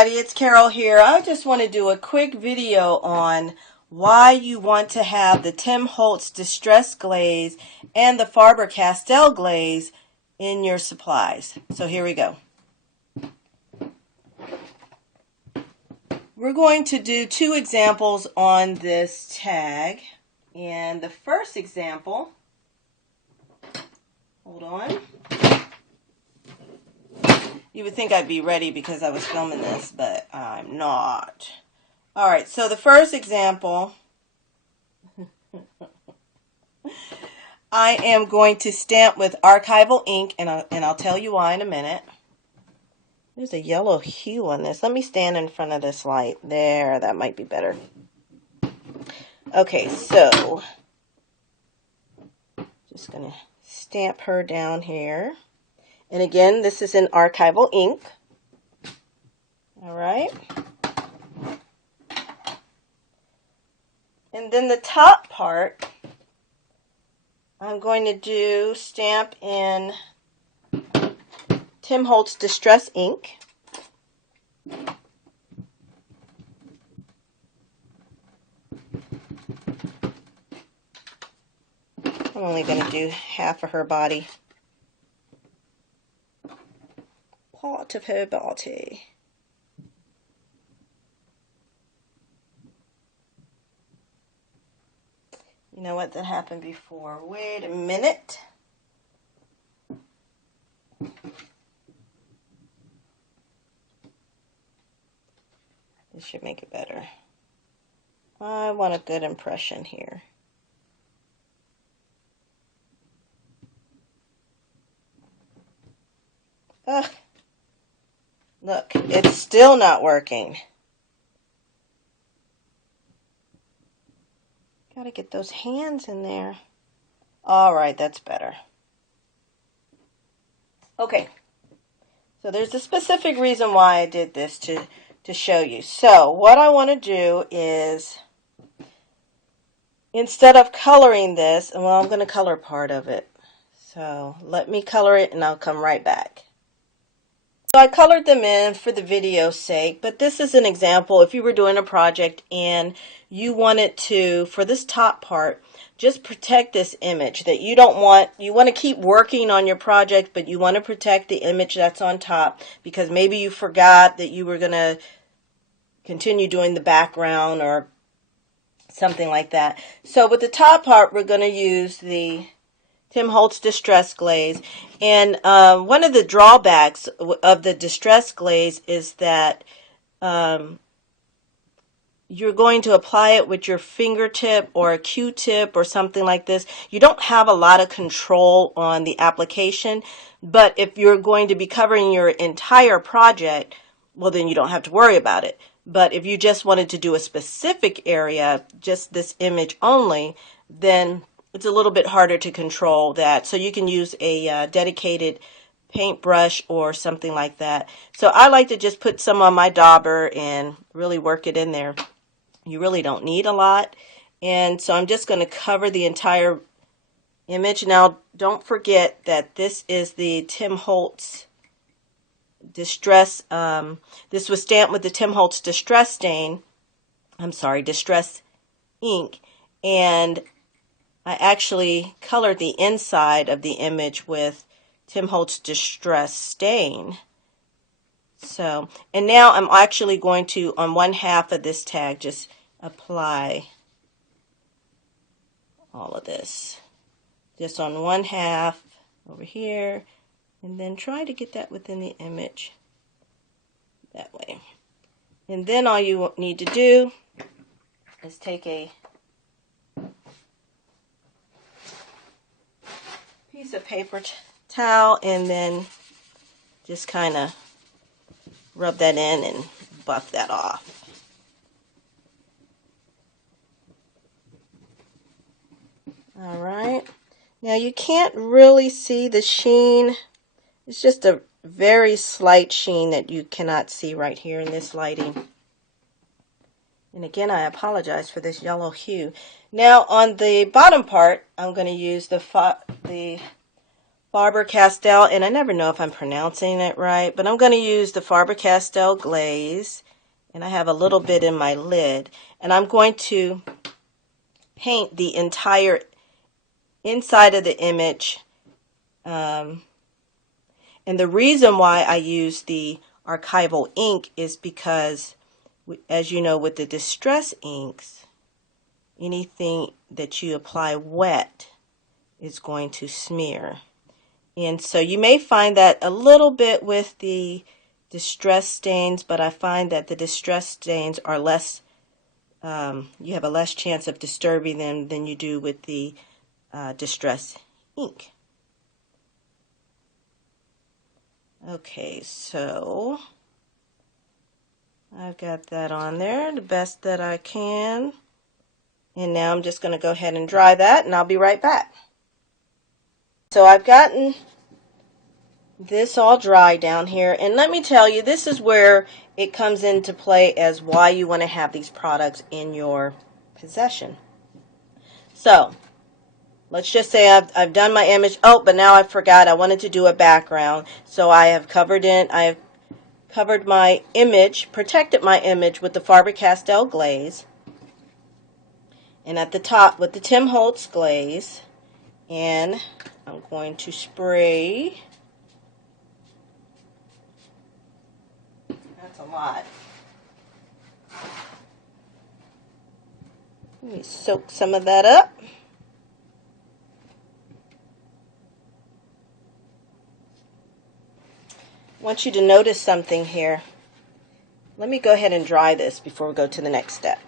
It's Carol here. I just want to do a quick video on why you want to have the Tim Holtz Distress Glaze and the Faber Castell Glaze in your supplies. So here we go. We're going to do two examples on this tag. And the first example, hold on. You would think I'd be ready because I was filming this, but I'm not. Alright, so the first example, I am going to stamp with archival ink, and I'll tell you why in a minute. There's a yellow hue on this. Let me stand in front of this light. There, that might be better. Okay, so just going to stamp her down here. And again, this is in archival ink. All right. And then the top part, I'm going to do stamp in Tim Holtz Distress ink. I'm only going to do half of her body. Part of her body. You know what? That happened before. Wait a minute. This should make it better. I want a good impression here. Ugh. Look, it's still not working. Gotta get those hands in there. Alright, that's better. Okay. So there's a specific reason why I did this to show you. So what I want to do is, instead of coloring this, well, I'm going to color part of it. So let me color it and I'll come right back. So I colored them in for the video's sake, but this is an example if you were doing a project and you wanted to, for this top part, just protect this image that you don't want. You want to keep working on your project, but you want to protect the image that's on top because maybe you forgot that you were going to continue doing the background or something like that. So with the top part, we're going to use the Tim Holtz Distress Glaze. And one of the drawbacks of the Distress Glaze is that you're going to apply it with your fingertip or a Q-tip or something like this. You don't have a lot of control on the application, but if you're going to be covering your entire project, well, then you don't have to worry about it. But if you just wanted to do a specific area, just this image only, then it's a little bit harder to control that. So you can use a dedicated paintbrush or something like that. So I like to just put some on my dauber and really work it in there. You really don't need a lot. And so I'm just going to cover the entire image. Now don't forget that this is the Tim Holtz Distress. This was stamped with the Tim Holtz Distress stain. I'm sorry, Distress ink. And I actually colored the inside of the image with Tim Holtz Distress stain. So, and now I'm actually going to, on one half of this tag, just apply all of this. Just on one half over here, and then try to get that within the image that way. And then all you need to do is take a piece of paper towel and then just kind of rub that in and buff that off. Alright, now you can't really see the sheen. It's just a very slight sheen that you cannot see right here in this lighting. And again, I apologize for this yellow hue. Now on the bottom part, I'm going to use the Faber Castell, and I never know if I'm pronouncing it right, but I'm going to use the Faber Castell Glaze, and I have a little bit in my lid, and I'm going to paint the entire inside of the image. And the reason why I use the archival ink is because, as you know, with the distress inks, anything that you apply wet is going to smear. And so you may find that a little bit with the distress stains, but I find that the distress stains are less, you have a less chance of disturbing them than you do with the distress ink. Okay, so I've got that on there the best that I can. And now I'm just going to go ahead and dry that, and I'll be right back. So I've gotten this all dry down here, and let me tell you, this is where it comes into play as why you want to have these products in your possession. So let's just say I've done my image. Oh, but now I forgot I wanted to do a background, so I have covered my image, protected my image with the Faber Castell Glaze, and at the top with the Tim Holtz Glaze, and I'm going to spray. That's a lot. Let me soak some of that up. I want you to notice something here. Let me go ahead and dry this before we go to the next step.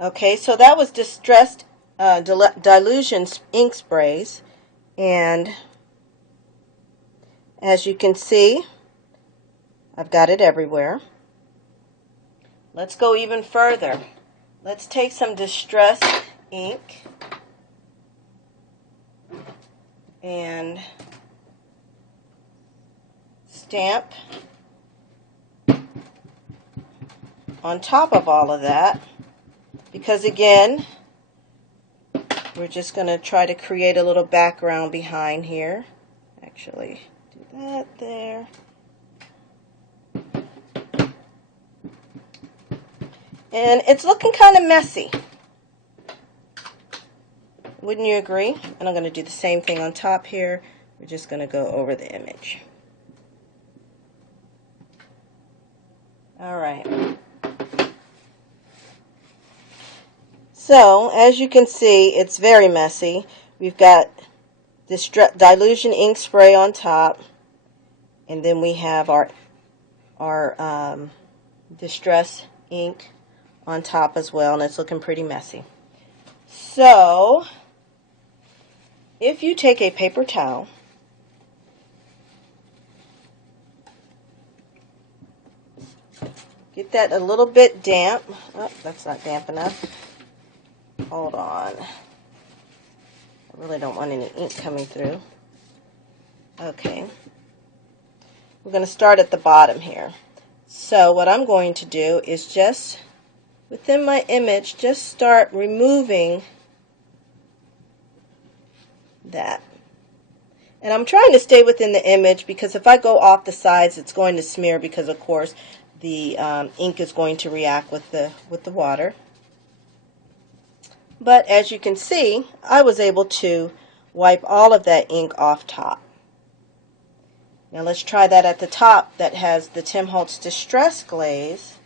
Okay, so that was distressed dilution ink sprays, and as you can see, I've got it everywhere. Let's go even further. Let's take some distressed ink and stamp on top of all of that. Because again, we're just going to try to create a little background behind here. Actually, do that there. And it's looking kind of messy. Wouldn't you agree? And I'm going to do the same thing on top here. We're just going to go over the image. All right. So, as you can see, it's very messy. We've got this dilution ink spray on top, and then we have our distress ink on top as well, and it's looking pretty messy. So, if you take a paper towel, get that a little bit damp. Oh, that's not damp enough. Hold on. I really don't want any ink coming through. Okay. We're going to start at the bottom here. So what I'm going to do is just, within my image, just start removing that. And I'm trying to stay within the image because if I go off the sides, it's going to smear because, of course, the ink is going to react with the water. But as you can see, I was able to wipe all of that ink off top. Now let's try that at the top that has the Tim Holtz Distress Glaze.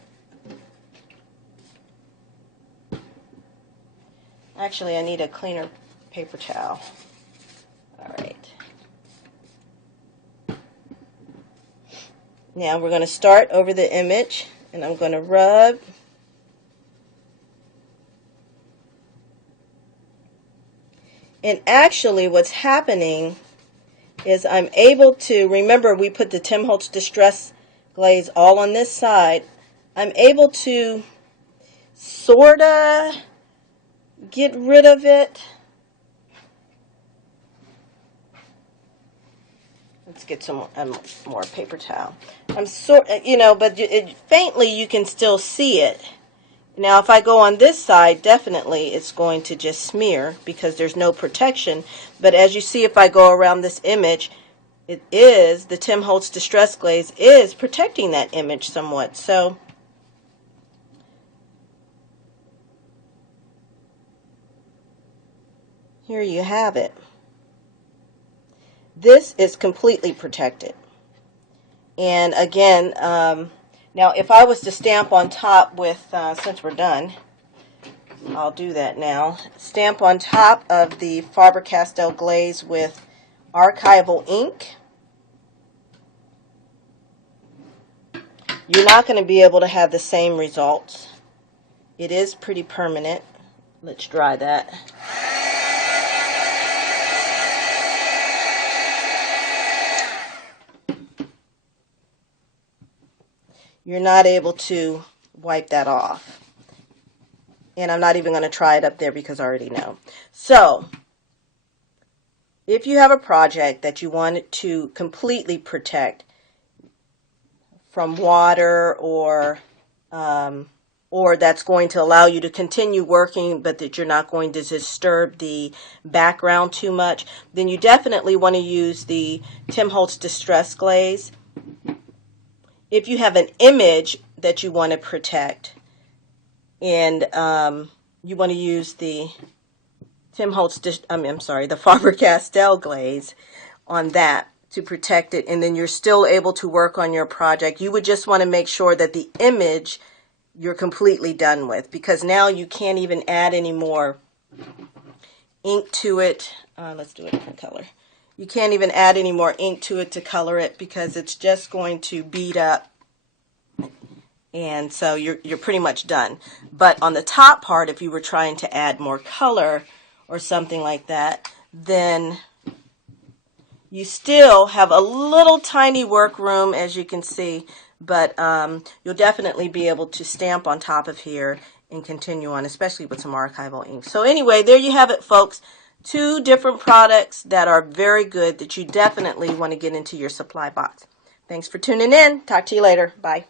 Actually, I need a cleaner paper towel. All right. Now we're going to start over the image, and I'm going to rub. And actually what's happening is I'm able to, remember we put the Tim Holtz Distress Glaze all on this side, I'm able to sort of get rid of it. Let's get some more paper towel. I'm but faintly you can still see it. Now if I go on this side, definitely it's going to just smear because there's no protection. But as you see, if I go around this image, it is, the Tim Holtz Distress Glaze is protecting that image somewhat. So here you have it. This is completely protected. And again, now if I was to stamp on top with, since we're done, I'll do that now. Stamp on top of the Faber Castell glaze with archival ink. You're not going to be able to have the same results. It is pretty permanent. Let's dry that. You're not able to wipe that off. And I'm not even going to try it up there because I already know. So, if you have a project that you want to completely protect from water or that's going to allow you to continue working but that you're not going to disturb the background too much, then you definitely want to use the Tim Holtz Distress Glaze. If you have an image that you want to protect and you want to use the the Faber Castell glaze on that to protect it, and then you're still able to work on your project, you would just want to make sure that the image you're completely done with, because now you can't even add any more ink to it. Let's do a different color. You can't even add any more ink to it to color it because it's just going to bead up, and so you're pretty much done. But on the top part, if you were trying to add more color or something like that, then you still have a little tiny work room, as you can see, but you'll definitely be able to stamp on top of here and continue on, especially with some archival ink. So anyway, there you have it, folks. 2 different products that are very good that you definitely want to get into your supply box. Thanks for tuning in. Talk to you later. Bye.